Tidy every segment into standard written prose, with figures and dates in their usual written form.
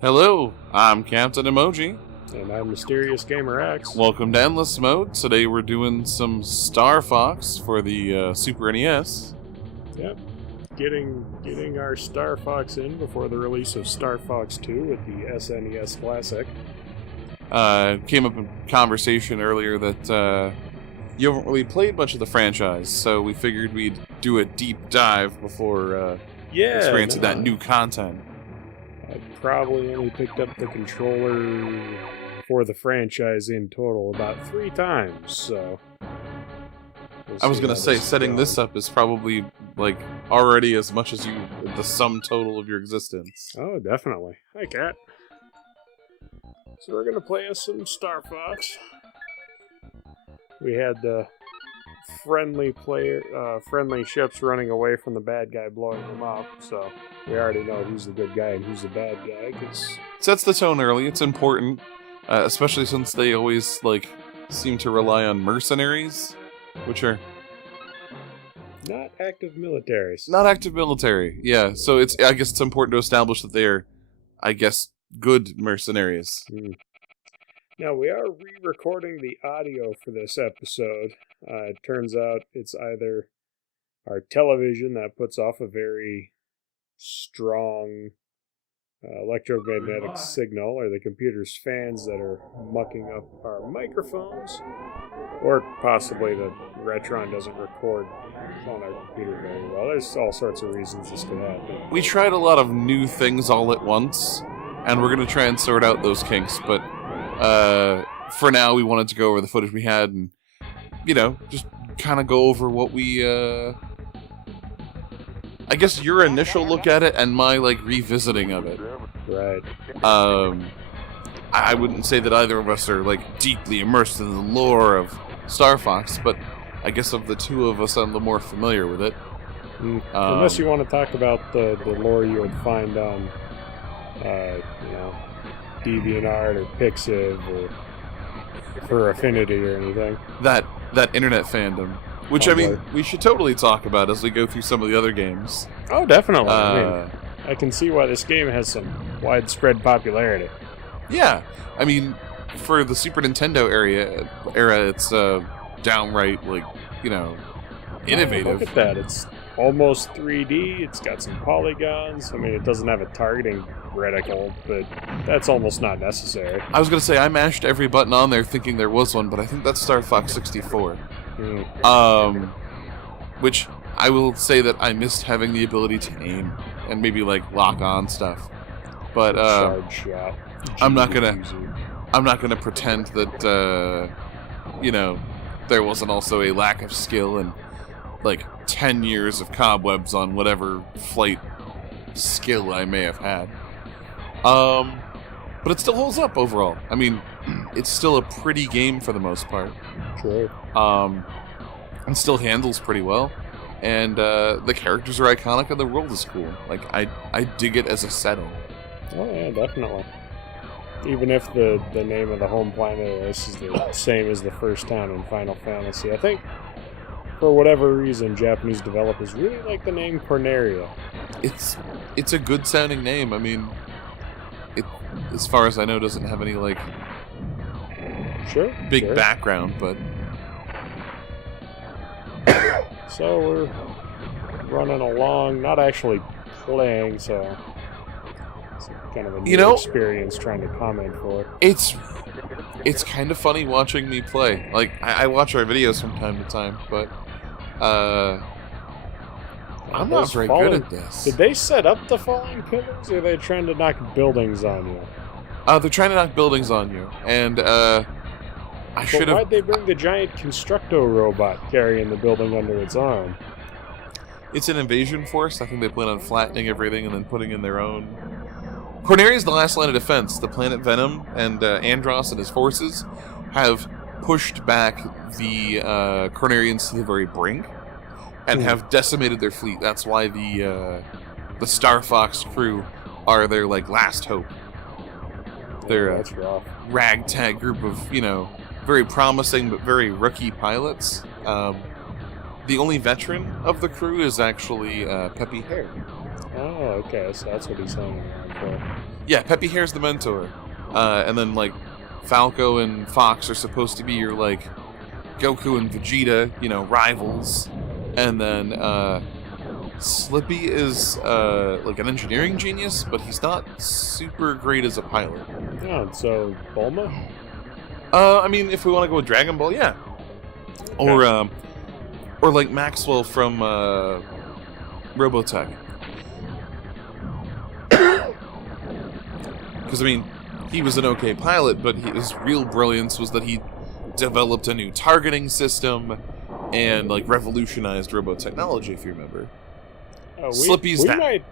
Hello, I'm Captain Emoji. And I'm Mysterious Gamer X. Welcome to Endless Mode. Today we're doing some Starfox for the Super NES. Yep. Getting our Starfox in before the release of Starfox 2 with the SNES Classic. Came up in conversation earlier that you haven't really played much of the franchise, so we figured we'd do a deep dive before experiencing that new content. I probably only picked up the controller for the franchise in total about 3 times, so... I was gonna say, setting this up is probably, like, already as much as the sum total of your existence. Oh, definitely. Hi, Cat. So we're gonna play us some Starfox. We had friendly ships running away from the bad guy, blowing them up, so we already know who's the good guy and who's the bad guy, because... Sets the tone early, it's important, especially since they always, seem to rely on mercenaries, which are... Not active militaries. Not active military, yeah, so I guess it's important to establish that they're, good mercenaries. Now, we are re-recording the audio for this episode. It turns out it's either our television that puts off a very strong electromagnetic signal, or the computer's fans that are mucking up our microphones, or possibly the Retron doesn't record on our computer very well. There's all sorts of reasons this could happen. We tried a lot of new things all at once, and we're going to try and sort out those kinks, but for now we wanted to go over the footage we had and, just kind of go over what we, I guess your initial look at it and my, revisiting of it. Right. I wouldn't say that either of us are, deeply immersed in the lore of Starfox, but I guess of the two of us, I'm the more familiar with it. Unless you want to talk about the lore you would find on, DeviantArt or Pixiv or for Affinity or anything. That internet fandom. Which, we should totally talk about as we go through some of the other games. Oh, definitely. I can see why this game has some widespread popularity. Yeah. For the Super Nintendo era, it's downright, innovative. Look at that. It's almost 3D. It's got some polygons. It doesn't have a targeting reticle, but that's almost not necessary. I was going to say, I mashed every button on there thinking there was one, but I think that's Starfox 64. Which I will say that I missed having the ability to aim and maybe lock on stuff. But charge shot. I'm not gonna pretend that there wasn't also a lack of skill and 10 years of cobwebs on whatever flight skill I may have had. But it still holds up overall. It's still a pretty game for the most part. Sure. And still handles pretty well. And the characters are iconic and the world is cool. I dig it as a setting. Oh yeah, definitely. Even if the name of the home planet is the same as the first town in Final Fantasy. I think, for whatever reason, Japanese developers really like the name Corneria. It's a good sounding name. It, as far as I know, doesn't have any big background, but so we're running along, not actually playing, so it's kind of a new experience trying to comment for it. It's kind of funny watching me play. I watch our videos from time to time, but I'm not very good at this. Did they set up the falling pillars, or are they trying to knock buildings on you? They're trying to knock buildings on you, and I should have... Why'd they bring the giant Constructo robot carrying the building under its arm? It's an invasion force. I think they plan on flattening everything and then putting in their own. Corneria is the last line of defense. The planet Venom and Andros and his forces have pushed back the Cornerians to the very brink and have decimated their fleet. That's why the Starfox crew are their last hope. They're that's rough. Ragtag group of very promising but very rookie pilots. The only veteran of the crew is actually Peppy Hare. Oh, okay, so that's what he's hanging around for. Yeah, Peppy Hare's the mentor. And then, like, Falco and Fox are supposed to be your, like, Goku and Vegeta, rivals. And then, Slippy is, like, an engineering genius, but he's not super great as a pilot. Oh, so Bulma? I mean, if we want to go with Dragon Ball, yeah. Okay. Or like Maxwell from, Robotech. Because, I mean, he was an okay pilot, but his real brilliance was that he developed a new targeting system and, like, revolutionized robotechnology, if you remember. Oh, Slippy's we that. might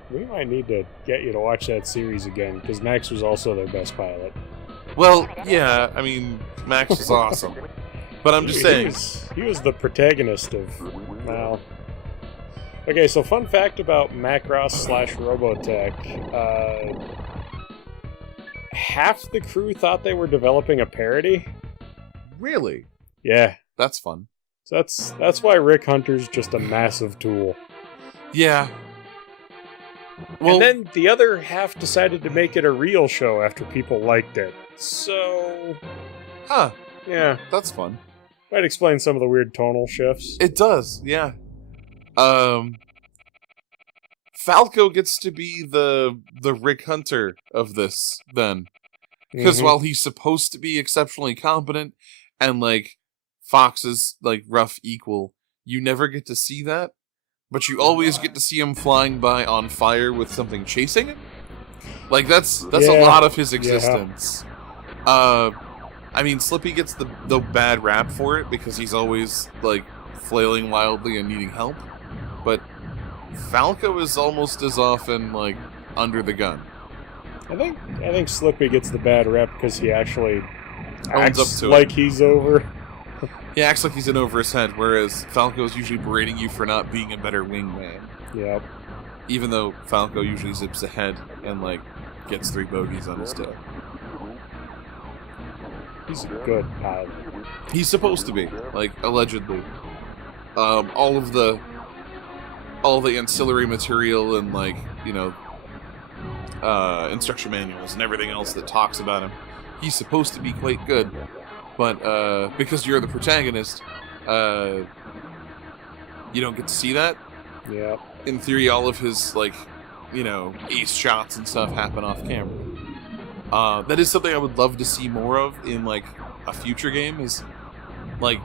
need to get you to watch that series again, because Max was also their best pilot. Well, yeah, I mean, Max was awesome. But I'm just saying. He was the protagonist of... Wow. Okay, so fun fact about Macross / Robotech. Half the crew thought they were developing a parody. Really? Yeah. That's fun. So that's why Rick Hunter's just a massive tool. Yeah. Well, And then the other half decided to make it a real show after people liked it. So... Huh. Yeah. That's fun. Might explain some of the weird tonal shifts. It does, yeah. Falco gets to be the Rick Hunter of this, then. Because while he's supposed to be exceptionally competent, and, like, Fox's, like, rough equal, you never get to see that. But you always get to see him flying by on fire with something chasing him. Like, that's a lot of his existence. I mean, Slippy gets the bad rap for it because he's always, like, flailing wildly and needing help. But Falco is almost as often, like, under the gun. I think Slippy gets the bad rep because he actually Owns acts up to like it. he's over. He acts like he's in over his head, whereas Falco's usually berating you for not being a better wingman. Yep. Even though Falco usually zips ahead and, like, gets 3 bogeys on his day. He's a good pilot. He's supposed to be, like, allegedly. All the ancillary material and, like, instruction manuals and everything else that talks about him, he's supposed to be quite good. But because you're the protagonist, you don't get to see that. Yep. In theory, all of his, like, ace shots and stuff happen off camera. That is something I would love to see more of in, like, a future game, is, like,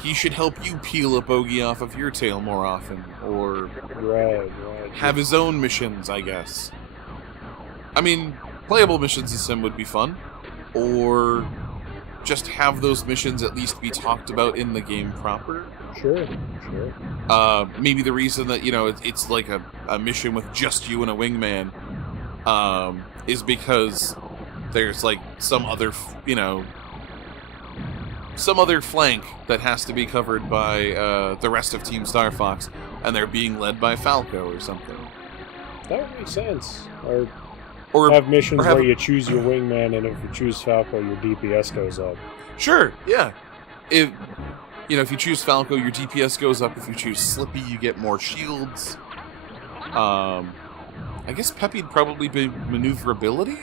he should help you peel a bogey off of your tail more often, or Right. have his own missions, I guess. I mean, playable missions in Sim would be fun, or just have those missions at least be talked about in the game proper. Sure. Maybe the reason that, it's like a mission with just you and a wingman, is because there's, like, some other flank that has to be covered by the rest of Team Starfox, and they're being led by Falco or something. That would make sense. Or Have missions or have where you choose your wingman, and if you choose Falco, your DPS goes up. Sure, yeah. If you choose Falco, your DPS goes up. If you choose Slippy, you get more shields. I guess Peppy'd probably be maneuverability,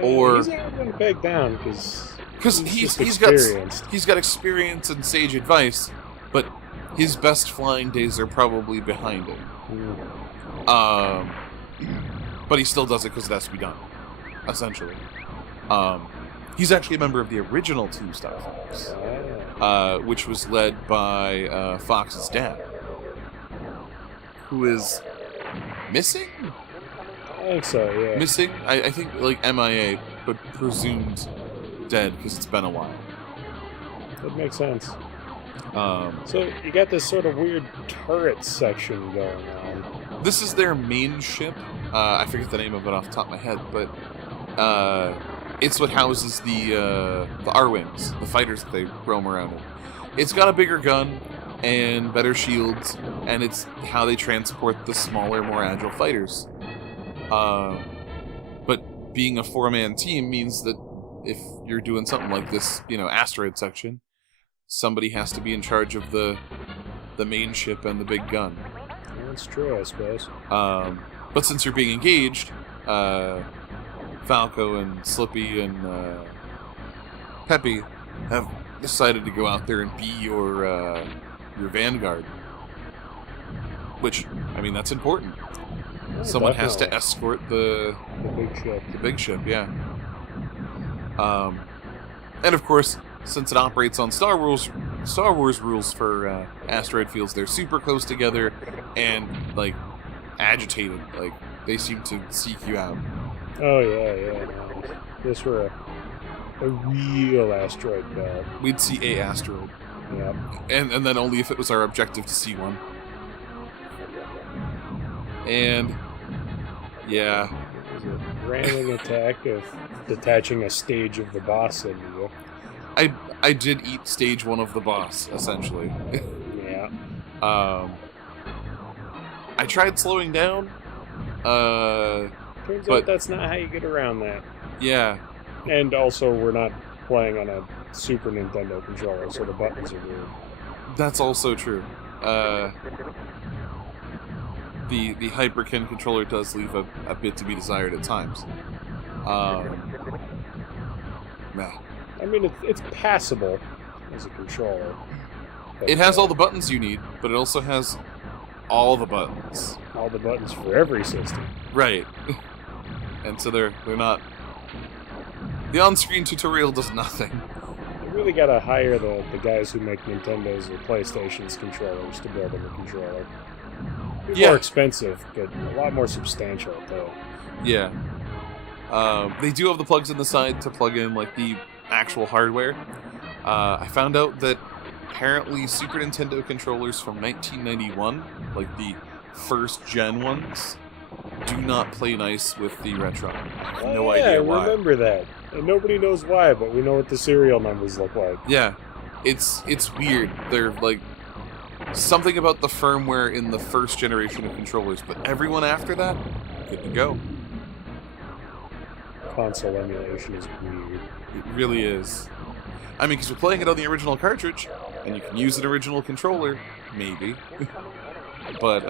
or he's not going to beg down because he's got experience and sage advice, but his best flying days are probably behind him. But he still does it because it has to be done, essentially. He's actually a member of the original Team Starfox, which was led by Fox's dad, who is missing? I think so, yeah. Missing? I think, like, MIA, but presumed dead because it's been a while. That makes sense. Um, So you got this sort of weird turret section going on. This is their main ship. I forget the name of it off the top of my head, but it's what houses the R-Wings, the fighters that they roam around in. It's got a bigger gun and better shields, and it's how they transport the smaller, more agile fighters. But being a 4-man team means that if you're doing something like this, asteroid section, somebody has to be in charge of the main ship and the big gun. That's true, I suppose. But since you're being engaged, Falco and Slippy and Peppy have decided to go out there and be your vanguard. Which, I mean, that's important. Yeah, Someone definitely. has to escort the big ship. The big ship, yeah. And of course, since it operates on Star Wars rules for asteroid fields, they're super close together and like agitated. Like they seem to seek you out. Oh yeah. No. This were a real asteroid belt. We'd see a asteroid, Yep. and then only if it was our objective to see one. And yeah, It was a random attack of detaching a stage of the boss into you. I did eat stage 1 of the boss essentially. Yeah. I tried slowing down. Turns out that's not how you get around that. Yeah. And also, we're not playing on a Super Nintendo controller, so the buttons are weird. That's also true. The Hyperkin controller does leave a bit to be desired at times. Nah. I mean, it's passable as a controller. But, It has all the buttons you need, but it also has all the buttons. all the buttons for every system. Right. And so they're not... The on-screen tutorial does nothing. You really gotta hire the guys who make Nintendo's or PlayStation's controllers to build them a controller. Yeah. More expensive, but a lot more substantial, though. Yeah. They do have the plugs in the side to plug in like the actual hardware. I found out that apparently Super Nintendo controllers from 1991, like the first gen ones, do not play nice with the Retron. I have no idea why. I remember that. And nobody knows why, but we know what the serial numbers look like. Yeah. It's weird. They're like something about the firmware in the first generation of controllers, but everyone after that, good to go. Console emulation is weird. It really is. I mean, because you're playing it on the original cartridge, and you can use an original controller, maybe. But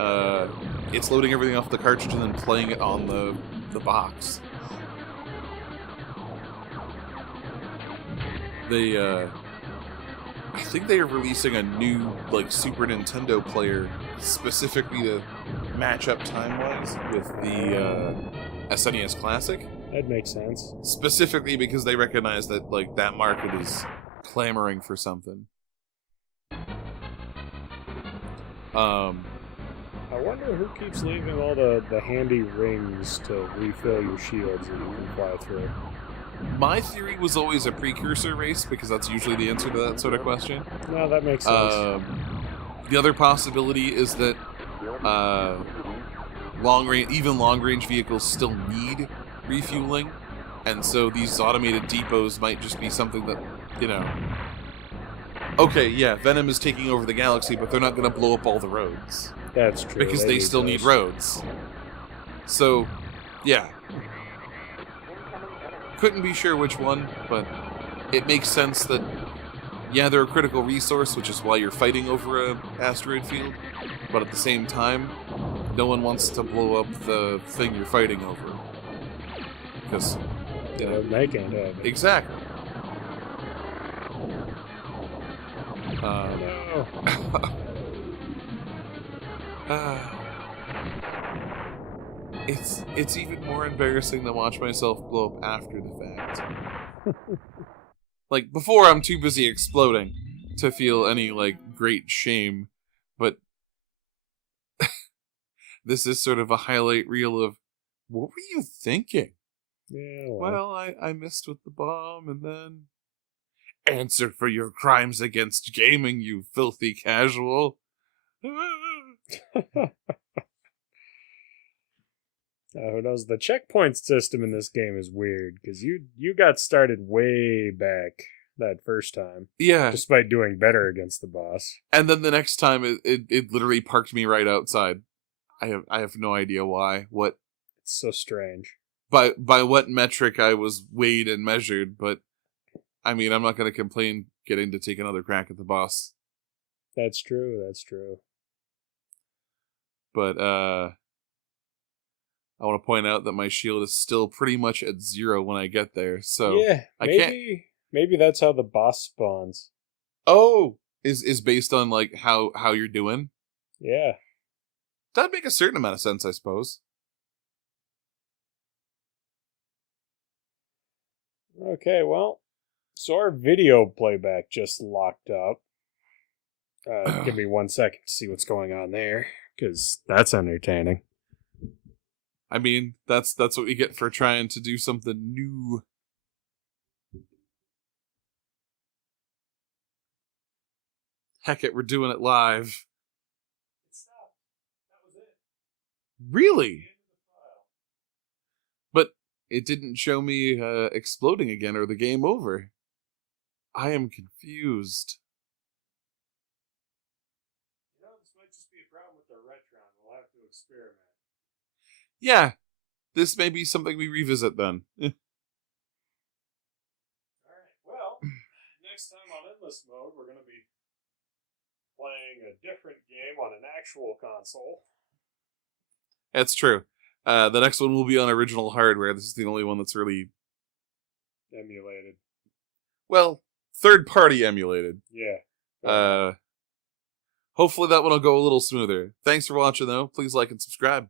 it's loading everything off the cartridge and then playing it on the box. I think they are releasing a new like Super Nintendo player specifically to match up time-wise with the SNES Classic. That makes sense. Specifically because they recognize that like that market is clamoring for something. I wonder who keeps leaving all the handy rings to refill your shields that you can fly through. My theory was always a precursor race because that's usually the answer to that sort of question. No, that makes sense. The other possibility is that long range vehicles still need refueling, and so these automated depots might just be something that, you know. Okay, yeah, Venom is taking over the galaxy, but they're not going to blow up all the roads. That's true. Because they still need roads. So, yeah. Couldn't be sure which one, but it makes sense that, yeah, they're a critical resource, which is why you're fighting over an asteroid field, but at the same time, no one wants to blow up the thing you're fighting over. Because, you know, making it. Exactly. No. It's even more embarrassing to watch myself blow up after the fact. Like, before I'm too busy exploding to feel any, like, great shame, but this is sort of a highlight reel of, what were you thinking? Yeah, well, I missed with the bomb, and then... Answer for your crimes against gaming, you filthy casual. Who knows? The checkpoint system in this game is weird, because you got started way back that first time. Yeah. Despite doing better against the boss. And then the next time, it literally parked me right outside. I have no idea why. What? It's so strange. By what metric I was weighed and measured, but I mean, I'm not going to complain getting to take another crack at the boss. That's true. but I want to point out that my shield is still pretty much at 0 when I get there, so Yeah, I can't. maybe that's how the boss spawns. Oh, is based on like how you're doing. Yeah. That'd make a certain amount of sense, I suppose. Okay, well, so our video playback just locked up. Give me 1 second to see what's going on there, because that's entertaining. I mean, that's what we get for trying to do something new. Heck it, we're doing it live. Stop. That was it. Really? But it didn't show me exploding again or the game over. I am confused. This might just be a problem with the Retron. We'll have to experiment. Yeah, this may be something we revisit then. Alright, well, next time on Endless Mode, we're going to be playing a different game on an actual console. That's true. The next one will be on original hardware. This is the only one that's really, Emulated. well, third-party emulated. Yeah. Hopefully that one will go a little smoother. Thanks for watching, though. Please like and subscribe.